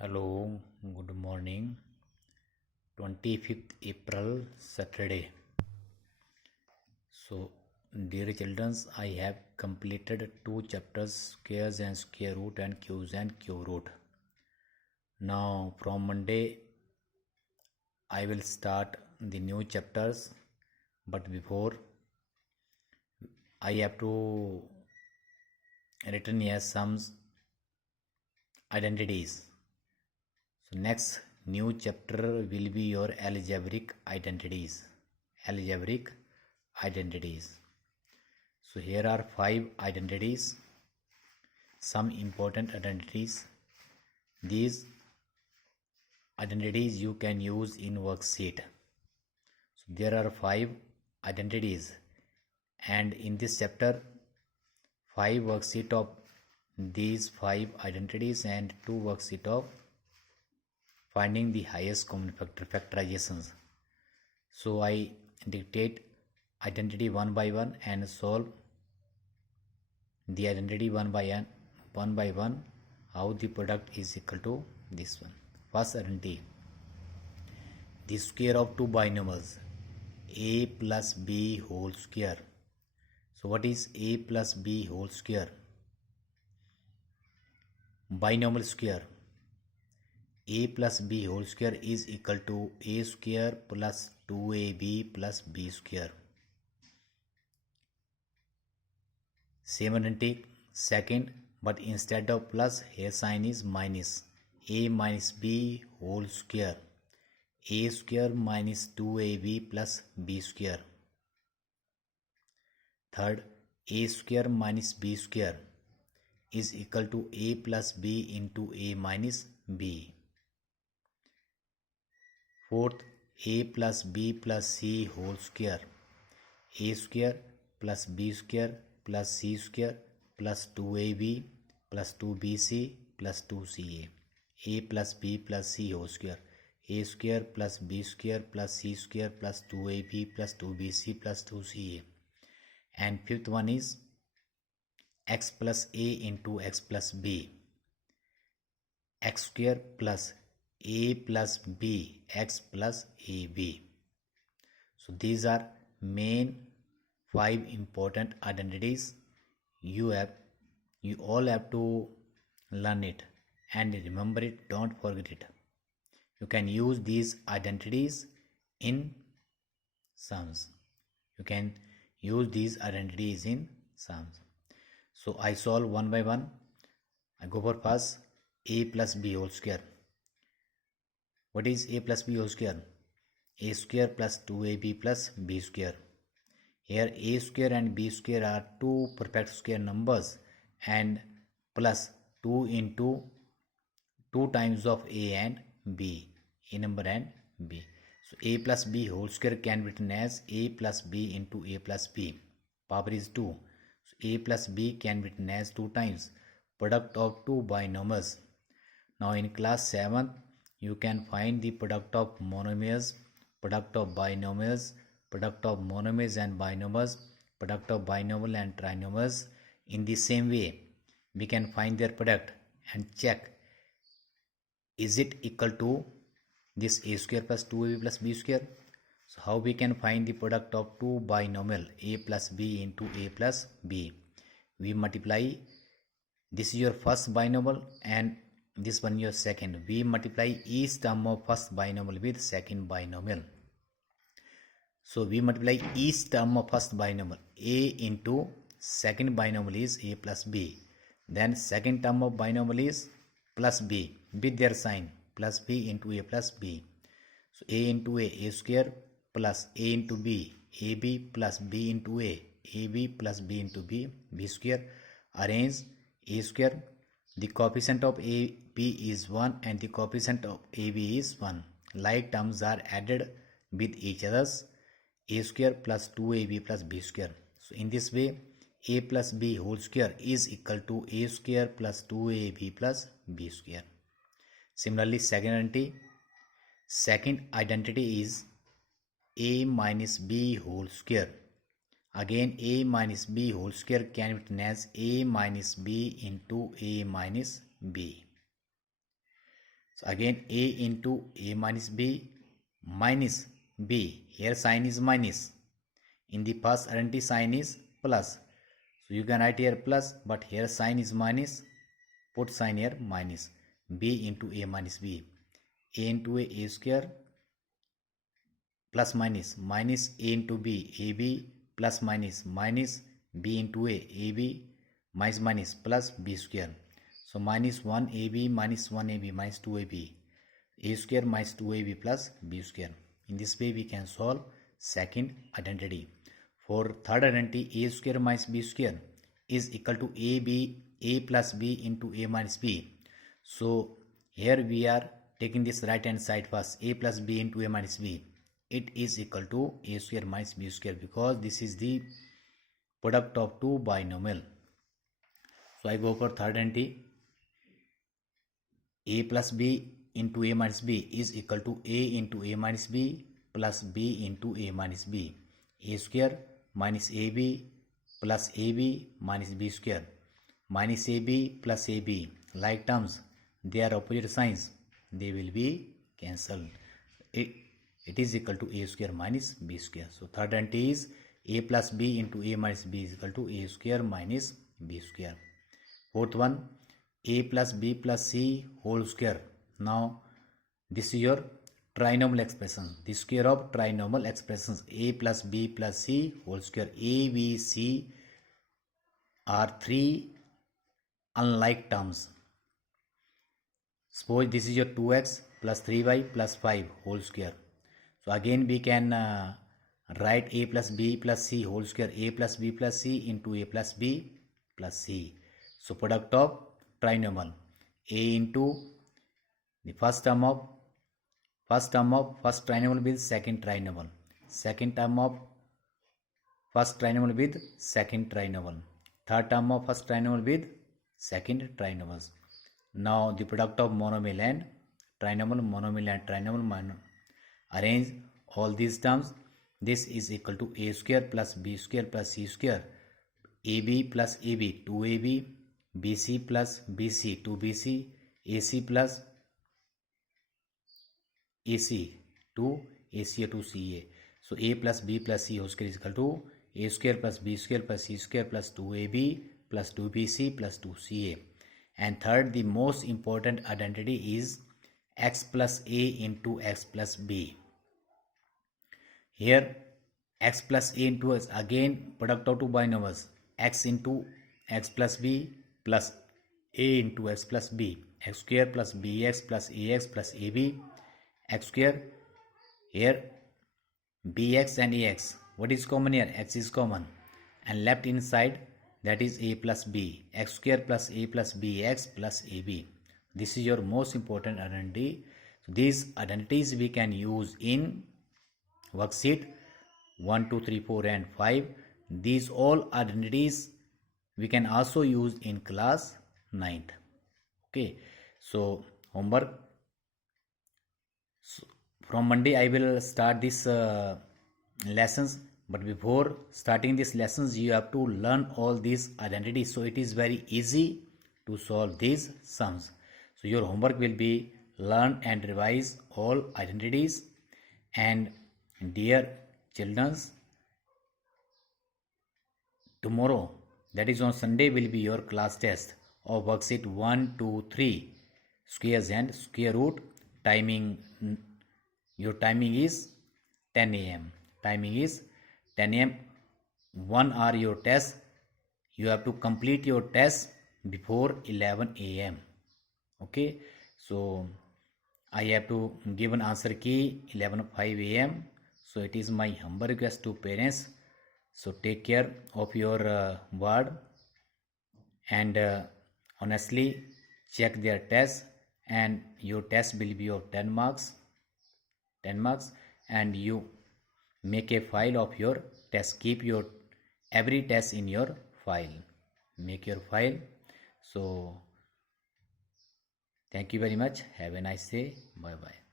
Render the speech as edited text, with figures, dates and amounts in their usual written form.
Hello, good morning. 25th April, Saturday. So, dear children, I have completed two chapters, squares and square root and cubes and cube root. Now, from Monday, I will start the new chapters, but before I have to written as some identities. So next new chapter will be your algebraic identities. Algebraic identities. So here are 5 identities, some important identities. These identities you can use in worksheet. So there are 5 identities, and in this chapter 5 worksheet of these 5 identities and 2 worksheet of finding the highest common factor factorizations. So I dictate identity one by one and solve the identity one by one, how the product is equal to this one. First identity, the square of two binomials a plus b whole square. So what is a plus b whole square? Binomial square. A plus b whole square is equal to a square plus 2ab plus b square. Same identity, second, but instead of plus, here sign is minus. A minus b whole square. A square minus 2ab plus b square. Third, a square minus b square is equal to a plus b into a minus b. Fourth, a plus b plus c whole square. A square plus b square plus c square plus 2ab plus 2bc plus 2ca. A plus b plus c whole square. A square plus b square plus c square plus 2ab plus 2bc plus 2ca. And fifth one is x plus a into x plus b. X square plus a plus b x plus ab. So these are main 5 important identities. You all have to learn it and remember it, don't forget it. You can use these identities in sums. You can use these identities in sums. So I solve one by one. I go for first, a plus b whole square. What is a plus b whole square? A square plus 2ab plus b square. Here a square and b square are two perfect square numbers and plus 2 into 2 times of a and b, a number and b. So a plus b whole square can be written as a plus b into a plus b. Power is 2. So a plus b can be written as 2 times product of two binomials. Now in class 7th you can find the product of monomials, product of binomials, product of monomials and binomials, product of binomial and trinomials. In the same way we can find their product and check is it equal to this a square plus 2ab plus b square. So how we can find the product of two binomial a plus b into a plus b? We multiply, this is your first binomial and this one your second. We multiply each term of first binomial with second binomial. So we multiply each term of first binomial. A into second binomial is a plus b. Then second term of binomial is plus b with their sign, plus b into a plus b. So a into a square plus a into b, ab plus b into a, ab plus b into b, b square. Arrange a square. The coefficient of ab is 1 and the coefficient of ab is 1. Like terms are added with each others. A square plus 2ab plus b square. So in this way a plus b whole square is equal to a square plus 2ab plus b square. Similarly second identity is a minus b whole square. Again a minus b whole square can be written as a minus b into a minus b. So again a into a minus b minus b. Here sign is minus. In the first identity sign is plus. So you can write here plus, but here sign is minus. Put sign here minus. B into a minus b. A into a square plus minus minus a into b, ab plus minus minus b into a, ab minus minus plus b square. So minus 1ab minus 1ab minus 2ab, a square minus 2ab plus b square. In this way we can solve second identity. For third identity, a square minus b square is equal to a plus b into a minus b. So here we are taking this right hand side first, a plus b into a minus b. It is equal to a square minus b square because this is the product of two binomial. So I go for third identity. A plus b into a minus b is equal to a into a minus b plus b into a minus b. A square minus ab plus ab minus b square. Minus ab plus ab, like terms, they are opposite signs, they will be cancelled. It is equal to a square minus b square. So third identity is a plus b into a minus b is equal to a square minus b square. Fourth one, a plus b plus c whole square. Now this is your trinomial expression, the square of trinomial expressions. A plus b plus c whole square. A, b, c are three unlike terms. Suppose this is your 2x plus 3y plus 5 whole square. So again we can write a plus b plus c whole square, a plus b plus c into a plus b plus c. So product of trinomial, a into the first term of first trinomial with second trinomial, second term of first trinomial with second trinomial, third term of first trinomial with second trinomials. Now the product of monomial and trinomial, monomial and trinomial. Arrange all these terms. This is equal to a square plus b square plus c square. ab plus ab 2ab, bc plus bc 2bc, ac plus ac 2ac 2ca. So a plus b plus c whole square is equal to a square plus b square plus c square plus 2ab plus 2bc plus 2ca. And third, the most important identity is x plus a into x plus b. Here x plus a into x, again product of two binomials, x into x plus b plus a into x plus b, x square plus bx plus ax plus ab, x square. Here bx and ax, what is common here? X is common, and left inside, that is a plus b, x square plus a plus bx plus ab. This is your most important identity. So these identities we can use in worksheet 1, 2, 3, 4 and 5. These all identities we can also use in class 9th. Okay, so homework. So from Monday I will start this lessons, but before starting these lessons you have to learn all these identities, so it is very easy to solve these sums. So your homework will be learn and revise all identities. And dear children, tomorrow, that is on Sunday, will be your class test of worksheet 1, 2, 3 squares and square root. Timing, your timing is 10 a.m. Timing is 10 a.m. 1 hour your test. You have to complete your test before 11 a.m. Okay, so I have to give an answer key 11:05 a.m. So it is my humble request to parents. So take care of your word and honestly check their test, and your test will be of 10 marks, and you make a file of your test. Keep your every test in your file. Make your file. So thank you very much. Have a nice day. Bye bye.